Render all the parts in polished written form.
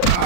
man?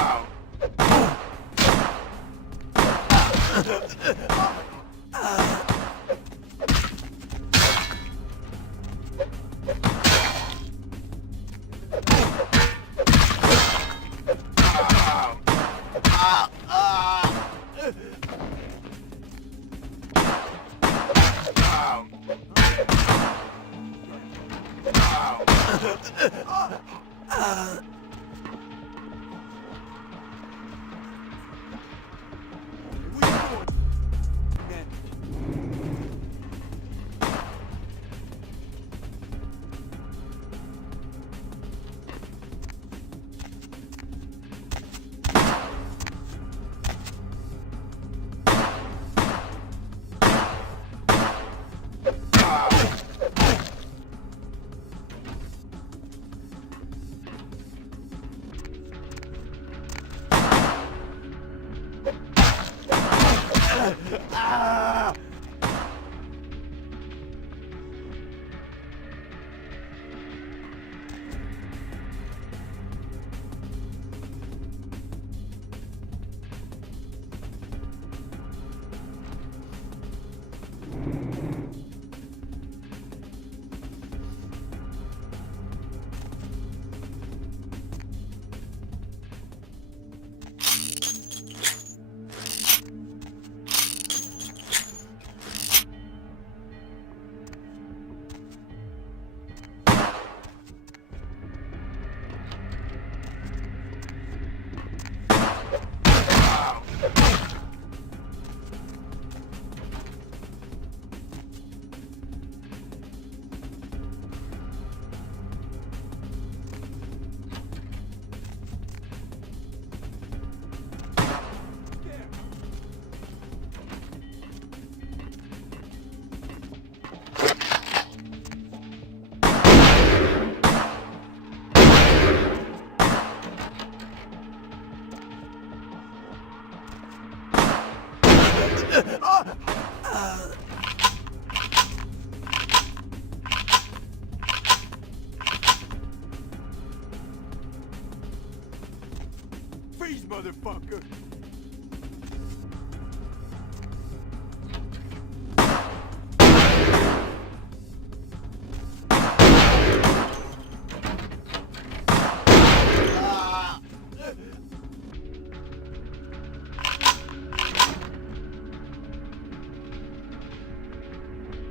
Freeze, motherfucker!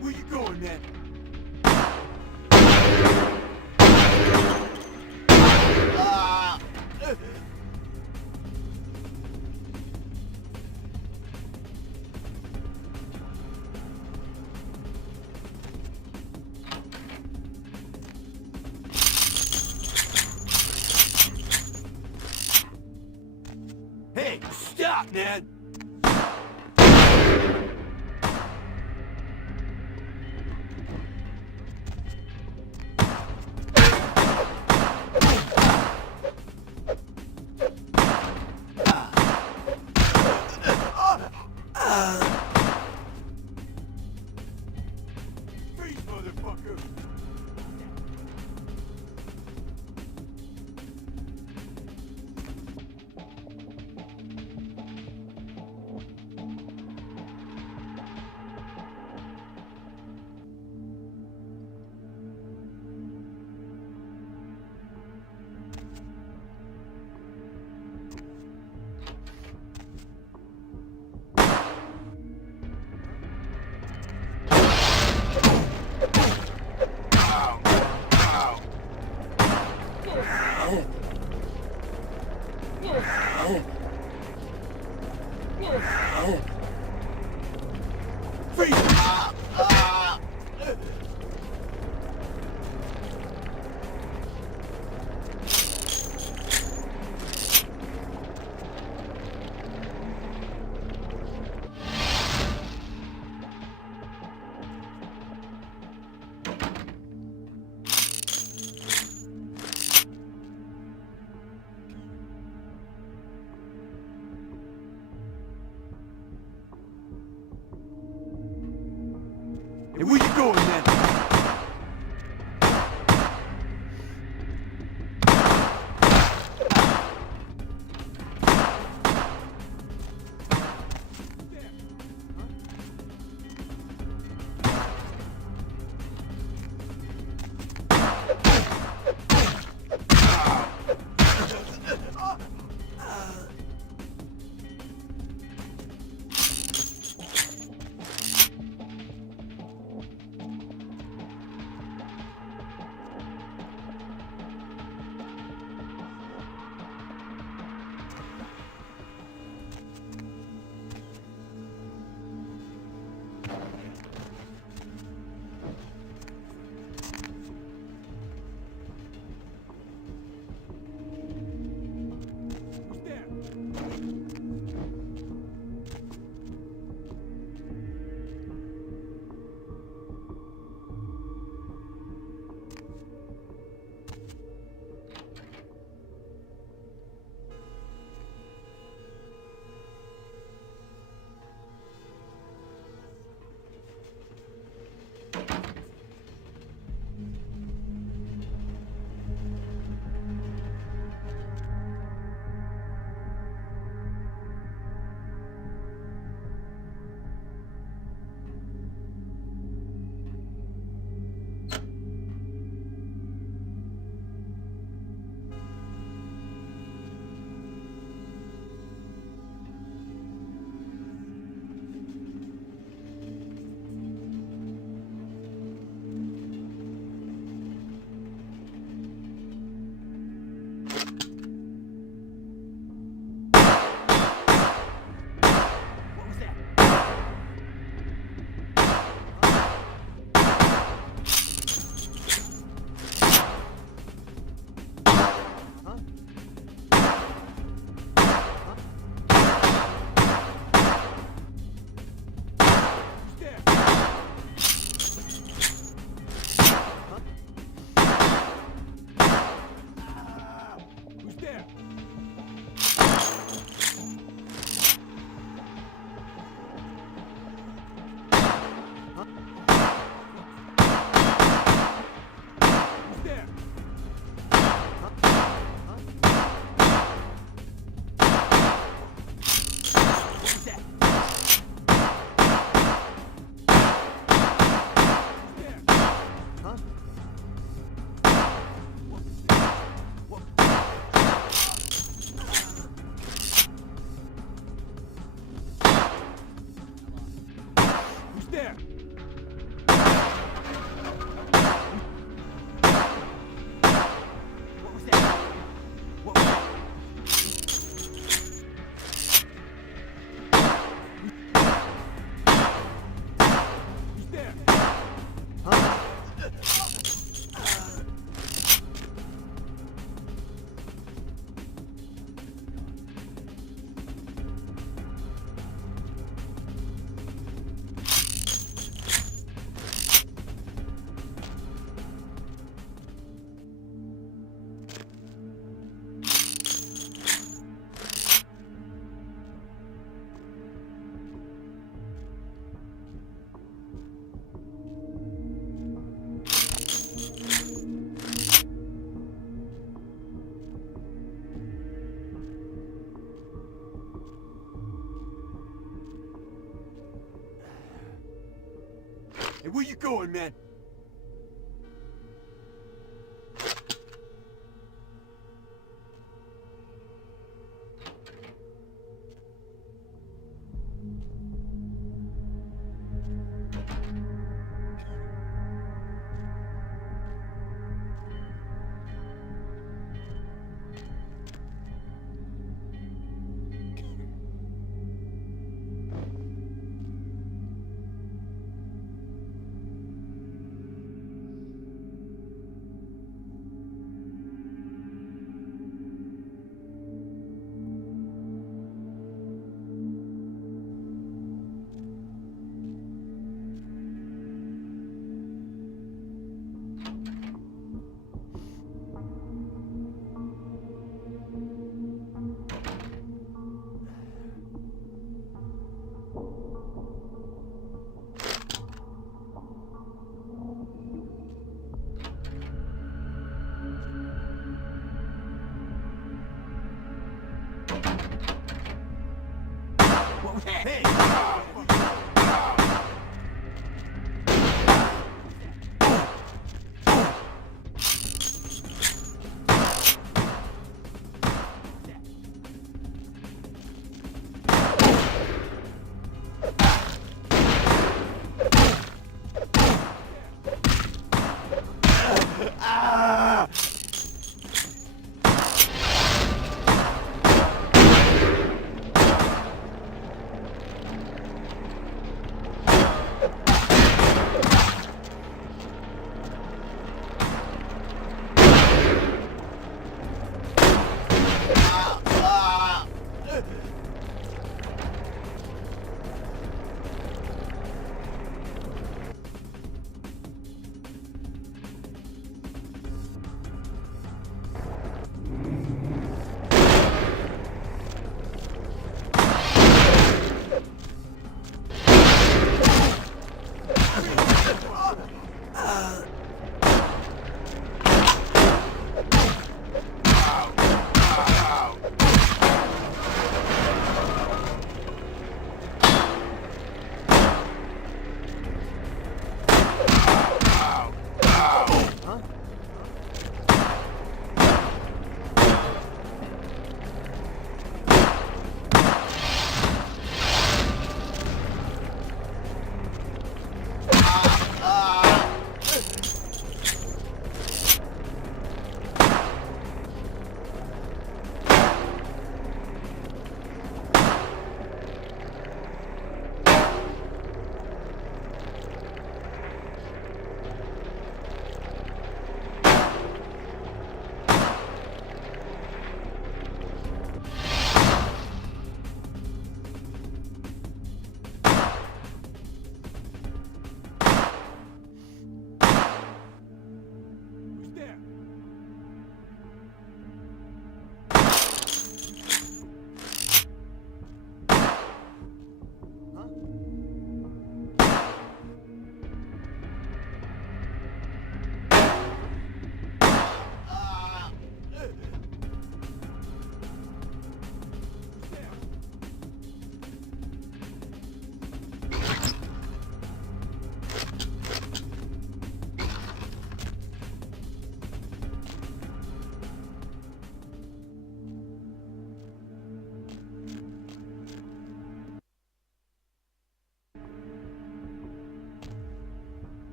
Where you going, man? Hey, stop, man! Freeze, motherfucker! Freeze! Hey, where you going, man? Hey, where you going, man? Hey!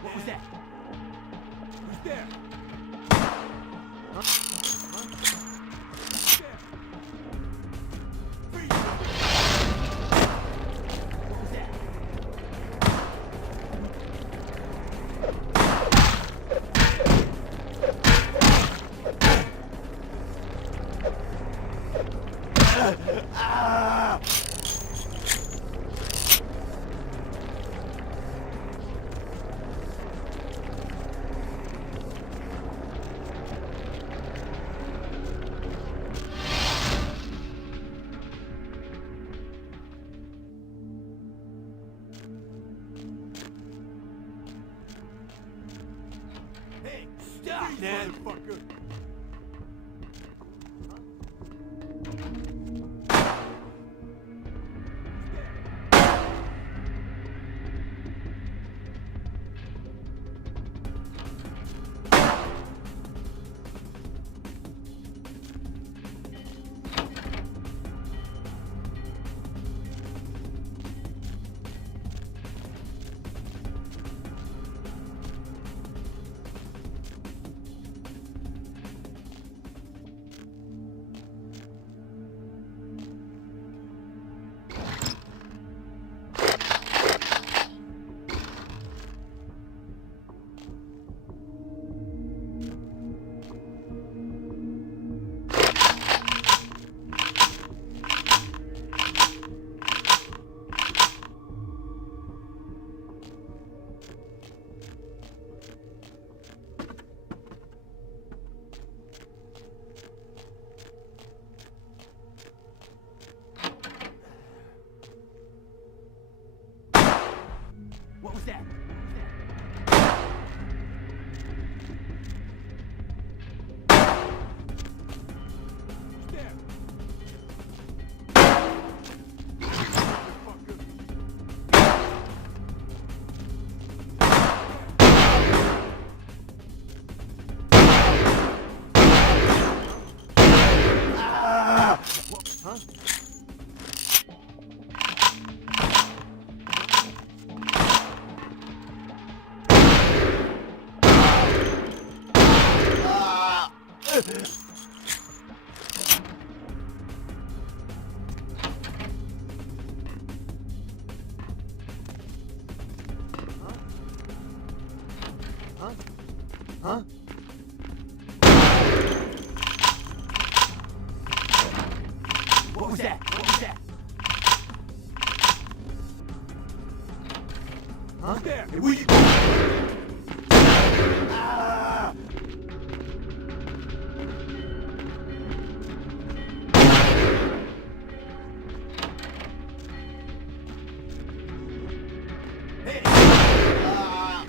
What was that? Who's there? Huh? Who's there? Freeze! What was that? Hey, stop, man! Motherfucker! What was that? There. Huh? Huh? Huh? What was that? What was that? Huh? There! Hey, where you going? Ah! Hey! Ah!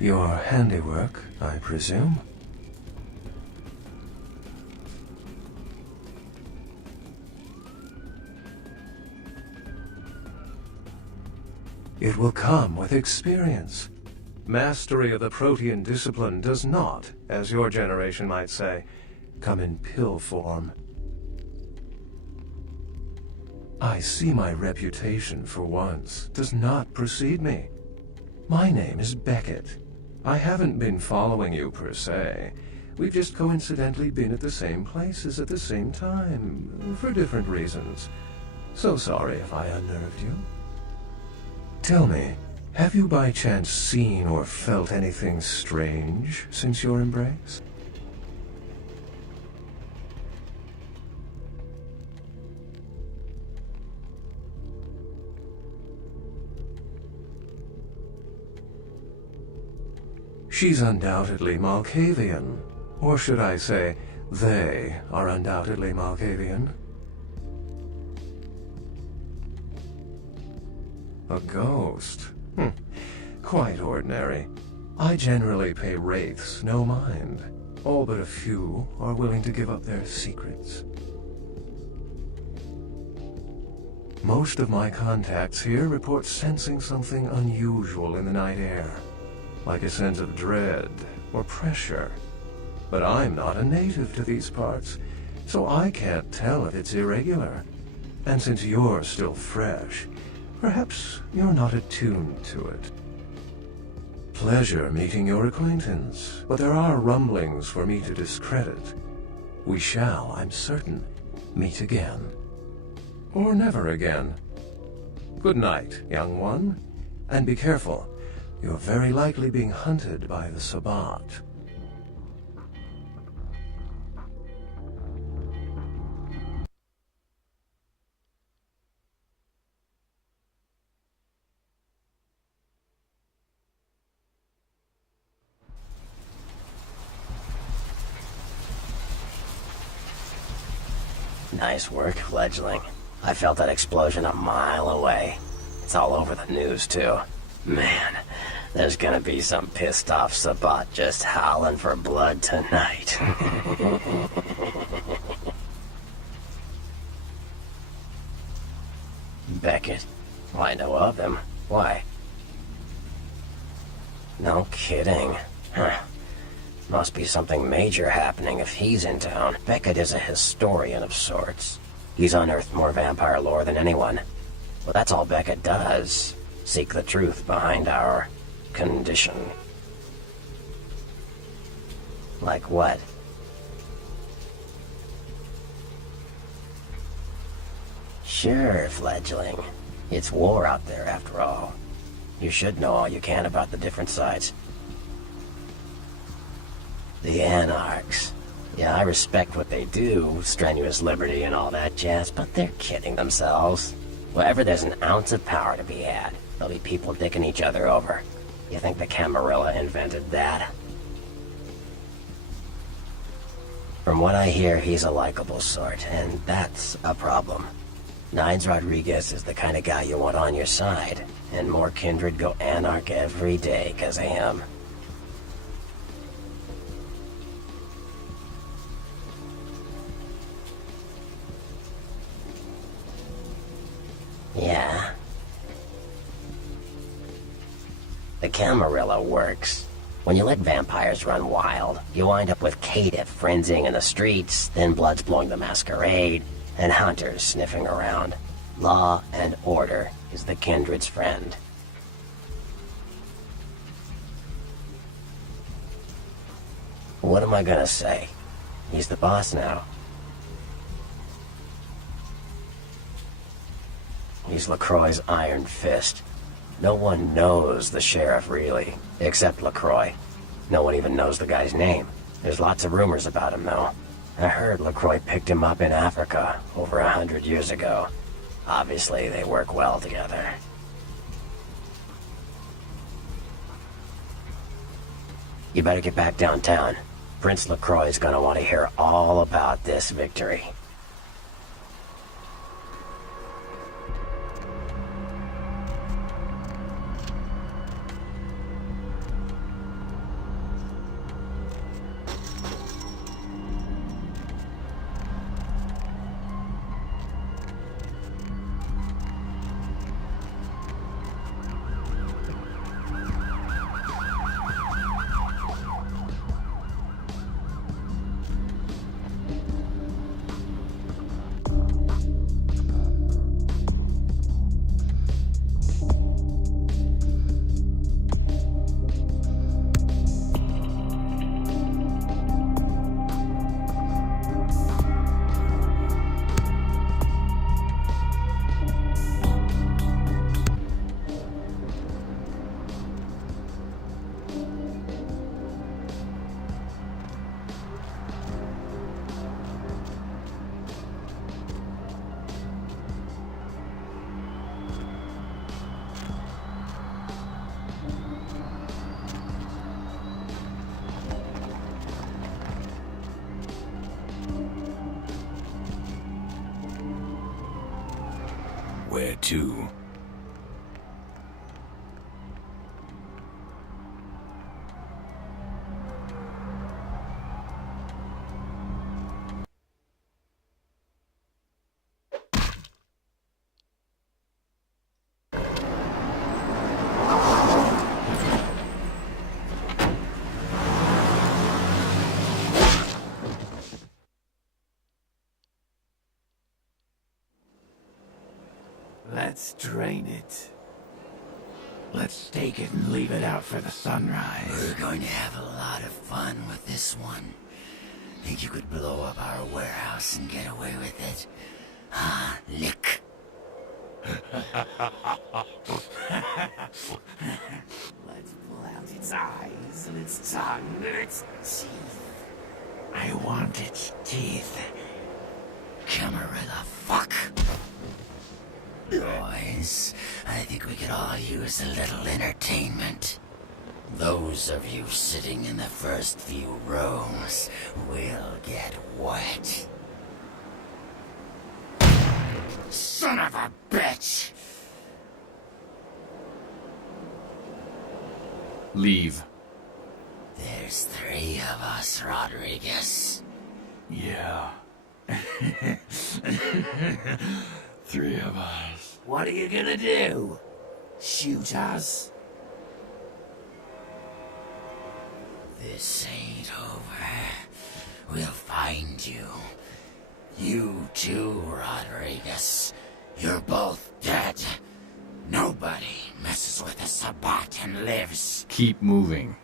Your handiwork, I presume? It will come with experience. Mastery of the Protean discipline does not, as your generation might say, come in pill form. I see my reputation, for once, does not precede me. My name is Beckett. I haven't been following you per se. We've just coincidentally been at the same places at the same time, for different reasons. So sorry if I unnerved you. Tell me, have you by chance seen or felt anything strange since your embrace? She's undoubtedly Malkavian. Or should I say, they are undoubtedly Malkavian. A ghost? Quite ordinary. I generally pay wraiths no mind. All but a few are willing to give up their secrets. Most of my contacts here report sensing something unusual in the night air, like a sense of dread or pressure. But I'm not a native to these parts, so I can't tell if it's irregular. And since you're still fresh, perhaps you're not attuned to it. Pleasure meeting your acquaintance, but there are rumblings for me to discredit. We shall, I'm certain, meet again. Or never again. Good night, young one, and be careful. You're very likely being hunted by the Sabbat. Nice work, fledgling. I felt that explosion a mile away. It's all over the news, too. Man, there's gonna be some pissed off Sabbat just howling for blood tonight. Beckett? Well, I know of him. Why? No kidding. Huh. Must be something major happening if he's in town. Beckett is a historian of sorts. He's unearthed more vampire lore than anyone. Well, that's all Beckett does. Seek the truth behind our condition. Like what? Sure, fledgling. It's war out there after all. You should know all you can about the different sides. The anarchs. Yeah, I respect what they do, strenuous liberty and all that jazz, but they're kidding themselves. Wherever there's an ounce of power to be had, there'll be people dicking each other over. You think the camarilla invented that? From what I hear, he's a likable sort, and that's a problem. Nines Rodriguez is the kind of guy you want on your side, and more kindred go anarch every day because of him. Yeah. The camarilla works. When you let vampires run wild, you wind up with caitiff frenzying in the streets, then bloods blowing the masquerade, and hunters sniffing around. Law and order is the kindred's friend. What am I gonna say? He's the boss now. He's LaCroix's iron fist. No one knows the sheriff, really, except LaCroix. No one even knows the guy's name. There's lots of rumors about him, though. I heard LaCroix picked him up in Africa over 100 years ago. Obviously, they work well together. You better get back downtown. Prince LaCroix's gonna want to hear all about this victory. too. Let's drain it. Let's take it and leave it out for the sunrise. We're going to have a lot of fun with this one. Think you could blow up our warehouse and get away with it? Ah, lick. Let's pull out its eyes and its tongue and its teeth. I want its teeth. Camarilla, fuck. Boys, I think we could all use a little entertainment. Those of you sitting in the first few rows will get wet. Son of a bitch! Leave. There's 3 of us, Rodriguez. Yeah. 3 of us. What are you gonna do? Shoot us? This ain't over. We'll find you. You too, Rodriguez. You're both dead. Nobody messes with a Sabbat and lives. Keep moving.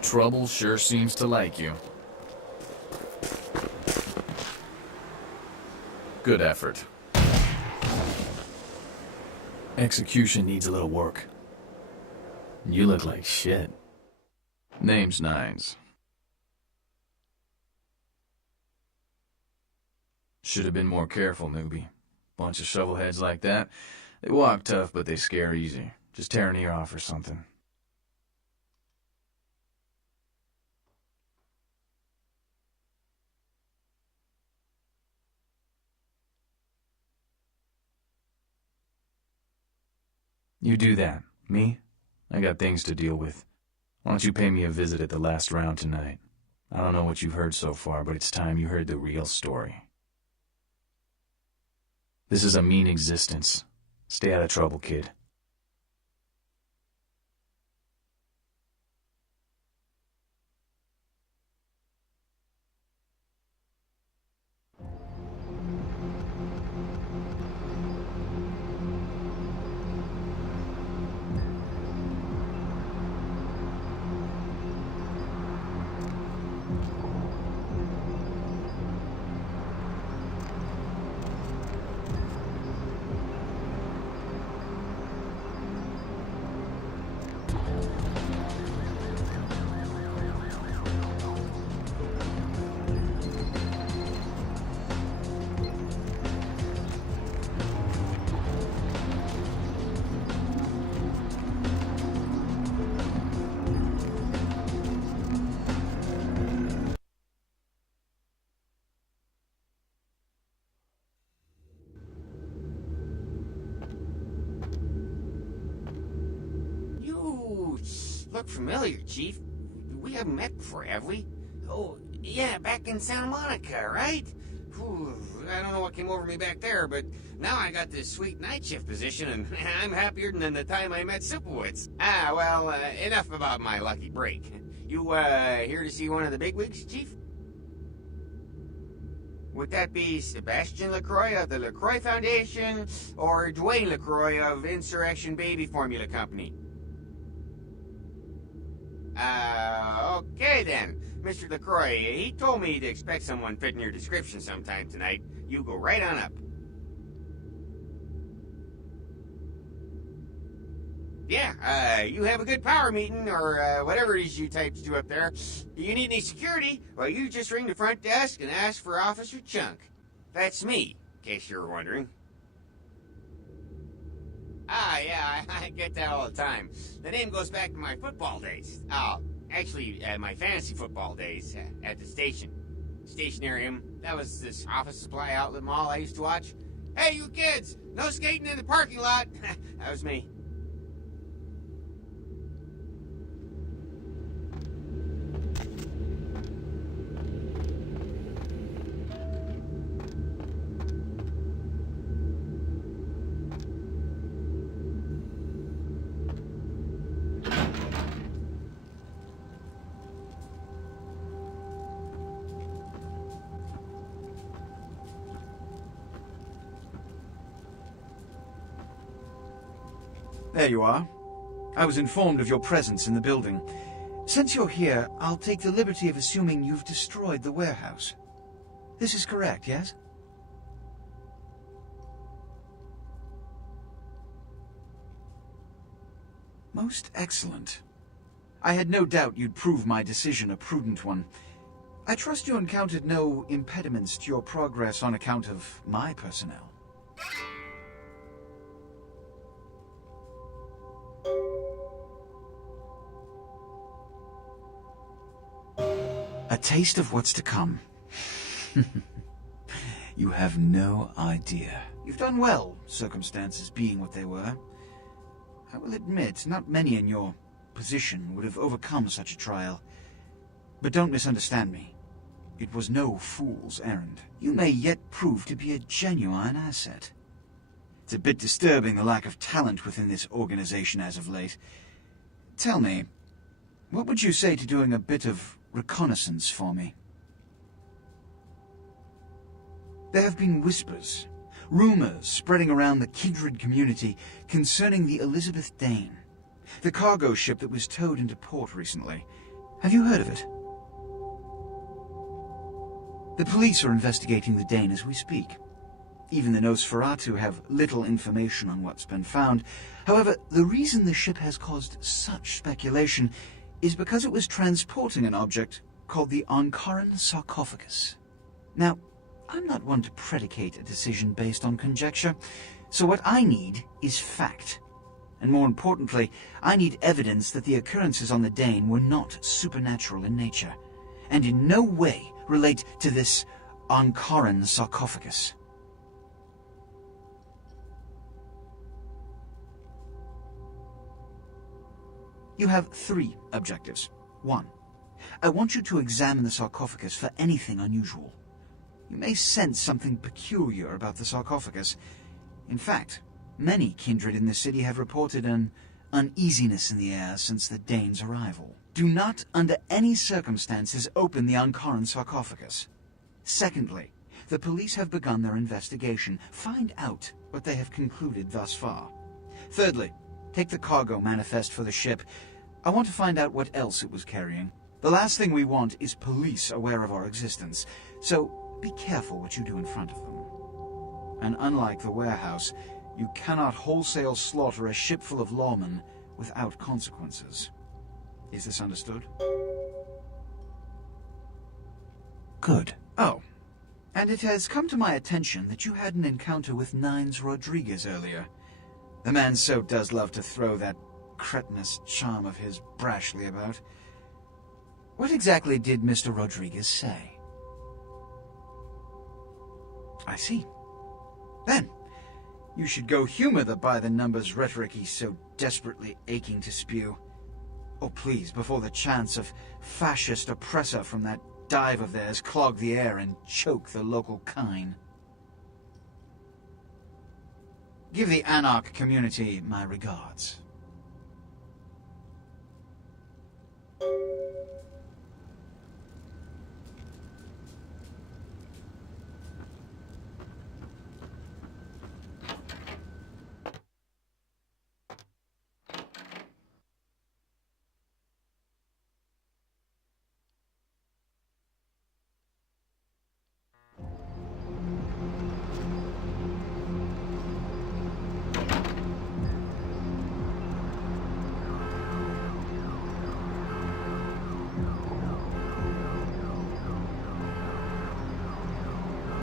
Trouble sure seems to like you. Good effort. Execution needs a little work. You look like shit. Name's Nines. Should have been more careful, newbie. Bunch of shovelheads like that. They walk tough, but they scare easy. Just tear an ear off or something. You do that. Me? I got things to deal with. Why don't you pay me a visit at the last round tonight? I don't know what you've heard so far, but it's time you heard the real story. This is a mean existence. Stay out of trouble, kid. Look familiar, Chief. We haven't met before, have we? Oh, yeah, back in Santa Monica, right? Whew, I don't know what came over me back there, but now I got this sweet night shift position, and I'm happier than the time I met Sipowicz. Ah, well, enough about my lucky break. You, here to see one of the bigwigs, Chief? Would that be Sebastian LaCroix of the LaCroix Foundation, or Dwayne LaCroix of Insurrection Baby Formula Company? Okay then. Mr. LaCroix, he told me to expect someone fitting your description sometime tonight. You go right on up. Yeah, you have a good power meeting, or whatever it is you types do up there. You need any security? Well, you just ring the front desk and ask for Officer Chunk. That's me, in case you were wondering. Ah, yeah, I get that all the time. The name goes back to my football days. Oh, actually, my fantasy football days at the station. Stationarium. That was this office supply outlet mall I used to watch. Hey, you kids! No skating in the parking lot! That was me. There you are. I was informed of your presence in the building. Since you're here, I'll take the liberty of assuming you've destroyed the warehouse. This is correct, yes? Most excellent. I had no doubt you'd prove my decision a prudent one. I trust you encountered no impediments to your progress on account of my personnel. A taste of what's to come. You have no idea. You've done well, circumstances being what they were. I will admit, not many in your position would have overcome such a trial. But don't misunderstand me. It was no fool's errand. You may yet prove to be a genuine asset. It's a bit disturbing the lack of talent within this organization as of late. Tell me, what would you say to doing a bit of reconnaissance for me? There have been whispers, rumors spreading around the kindred community concerning the Elizabeth Dane, the cargo ship that was towed into port recently. Have you heard of it? The police are investigating the Dane as we speak. Even the Nosferatu have little information on what's been found. However, the reason the ship has caused such speculation is because it was transporting an object called the Ankaran sarcophagus. Now, I'm not one to predicate a decision based on conjecture, so what I need is fact. And more importantly, I need evidence that the occurrences on the Dane were not supernatural in nature, and in no way relate to this Ankaran sarcophagus. You have 3 objectives. 1. I want you to examine the sarcophagus for anything unusual. You may sense something peculiar about the sarcophagus. In fact, many kindred in the city have reported an uneasiness in the air since the Dane's arrival. Do not, under any circumstances, open the Ankaran sarcophagus. Secondly, the police have begun their investigation. Find out what they have concluded thus far. Thirdly, take the cargo manifest for the ship. I want to find out what else it was carrying. The last thing we want is police aware of our existence, so be careful what you do in front of them. And unlike the warehouse, you cannot wholesale slaughter a ship full of lawmen without consequences. Is this understood? Good. Oh, and it has come to my attention that you had an encounter with Nines Rodriguez earlier. The man so does love to throw that cretinous charm of his brashly about. What exactly did Mr. Rodriguez say? I see. Then, you should go humor the by-the-numbers rhetoric he's so desperately aching to spew. Oh, please, before the chance of fascist oppressor from that dive of theirs clog the air and choke the local kine. Give the Anarch community my regards.